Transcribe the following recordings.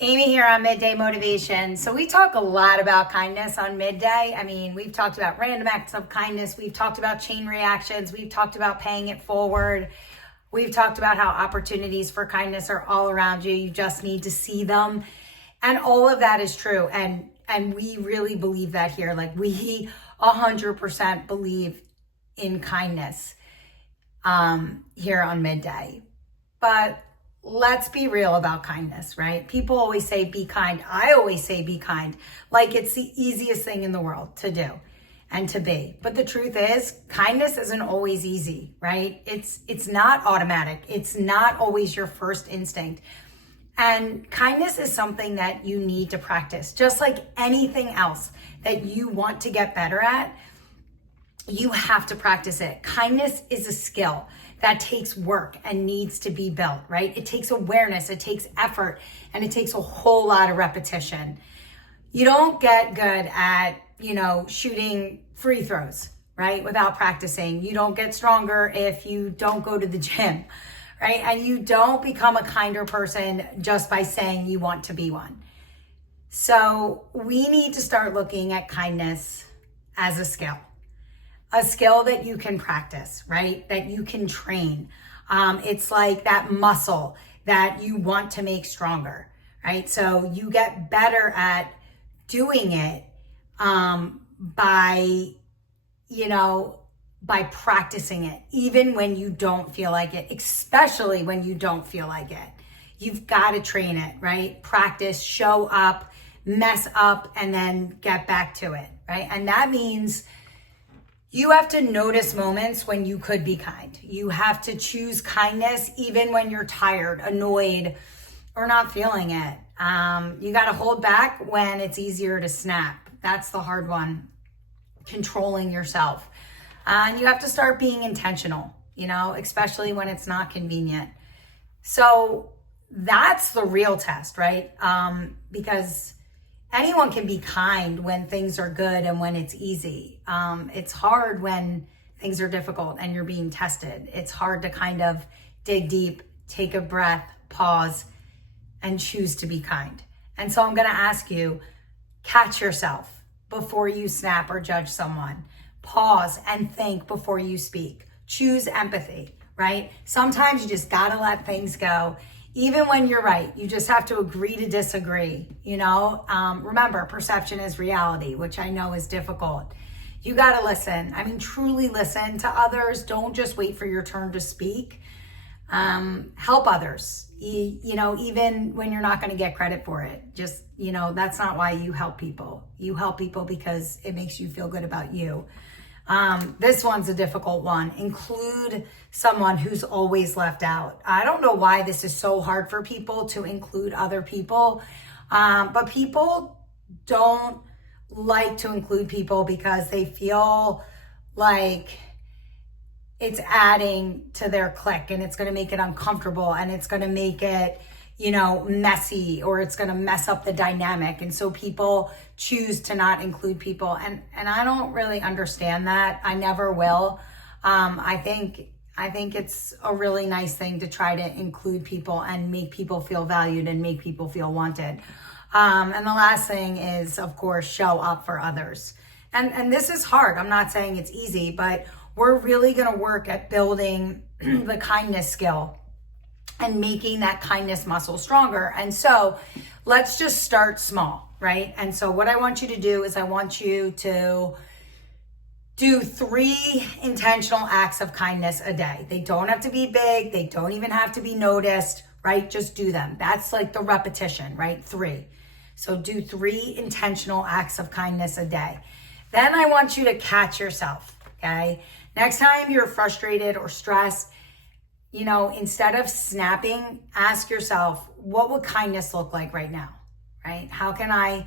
Amy here on Midday Motivation. So we talk a lot about kindness on Midday. I mean, we've talked about random acts of kindness. We've talked about chain reactions. We've talked about paying it forward. We've talked about how opportunities for kindness are all around you. You just need to see them. And all of that is true. And we really believe that here. Like we 100% believe in kindness here on Midday. But let's be real about kindness, right? People always say be kind. I always say be kind, like it's the easiest thing in the world to do and to be. But the truth is, kindness isn't always easy, right? It's not automatic. It's not always your first instinct. And kindness is something that you need to practice. Just like anything else that you want to get better at, you have to practice it. Kindness is a skill that takes work and needs to be built, right? It takes awareness, it takes effort, and it takes a whole lot of repetition. You don't get good at, shooting free throws, right? Without practicing. You don't get stronger if you don't go to the gym, right? And you don't become a kinder person just by saying you want to be one. So we need to start looking at kindness as a skill that you can practice, right? That you can train. It's like that muscle that you want to make stronger, right? So you get better at doing it by practicing it, even when you don't feel like it, especially when you don't feel like it. You've got to train it, right? Practice, show up, mess up, and then get back to it, right? And that means you have to notice moments when you could be kind. You have to choose kindness even when you're tired, annoyed, or not feeling it. You got to hold back when it's easier to snap. That's the hard one, controlling yourself. And you have to start being intentional, especially when it's not convenient. So that's the real test, right? Because anyone can be kind when things are good and when it's easy. It's hard when things are difficult and you're being tested. It's hard to kind of dig deep, take a breath, pause, and choose to be kind. And so I'm going to ask you, catch yourself before you snap or judge someone. Pause and think before you speak. Choose empathy, right? Sometimes you just got to let things go. Even when you're right, you just have to agree to disagree, Remember, perception is reality, which I know is difficult. You got to listen. I mean, truly listen to others. Don't just wait for your turn to speak. Help others, even when you're not going to get credit for it. Just, that's not why you help people. You help people because it makes you feel good about you. This one's a difficult one. Include someone who's always left out. I don't know why this is so hard for people to include other people, but people don't like to include people because they feel like it's adding to their clique and it's going to make it uncomfortable and it's going to make it messy, or it's going to mess up the dynamic. And so people choose to not include people. And I don't really understand that. I never will. I think it's a really nice thing to try to include people and make people feel valued and make people feel wanted. And the last thing is, of course, show up for others. And this is hard. I'm not saying it's easy, but we're really going to work at building the kindness skill and making that kindness muscle stronger. And so let's just start small, right? And so what I want you to do is I want you to do 3 intentional acts of kindness a day. They don't have to be big. They don't even have to be noticed, right? Just do them. That's like the repetition, right? 3. So do 3 intentional acts of kindness a day. Then I want you to catch yourself, okay? Next time you're frustrated or stressed, instead of snapping, ask yourself, what would kindness look like right now, right? How can I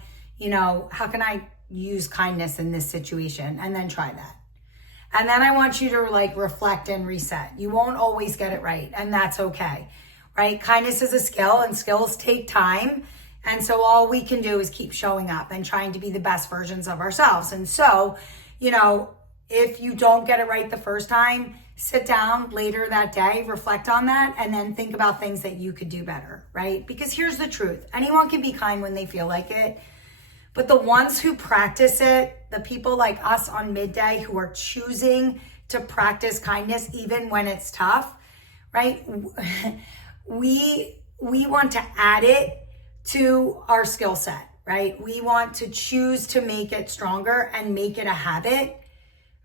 use kindness in this situation? And then try that. And then I want you to reflect and reset. You won't always get it right, and that's okay, right? Kindness is a skill, and skills take time. And so all we can do is keep showing up and trying to be the best versions of ourselves. And so, if you don't get it right the first time, sit down later that day, reflect on that, and then think about things that you could do better, right? Because here's the truth. Anyone can be kind when they feel like it, but the ones who practice it, the people like us on Midday who are choosing to practice kindness even when it's tough, right? We want to add it to our skill set, right? We want to choose to make it stronger and make it a habit,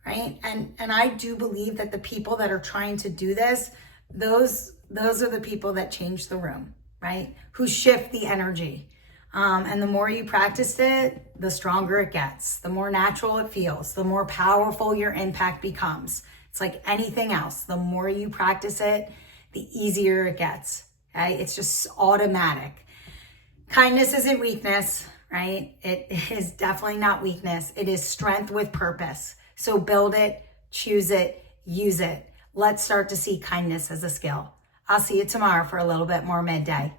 right? And I do believe that the people that are trying to do this, those are the people that change the room, right? Who shift the energy. And the more you practice it, the stronger it gets, the more natural it feels, the more powerful your impact becomes. It's like anything else. The more you practice it, the easier it gets, right? It's just automatic. Kindness isn't weakness, right? It is definitely not weakness. It is strength with purpose. So build it, choose it, use it. Let's start to see kindness as a skill. I'll see you tomorrow for a little bit more Midday.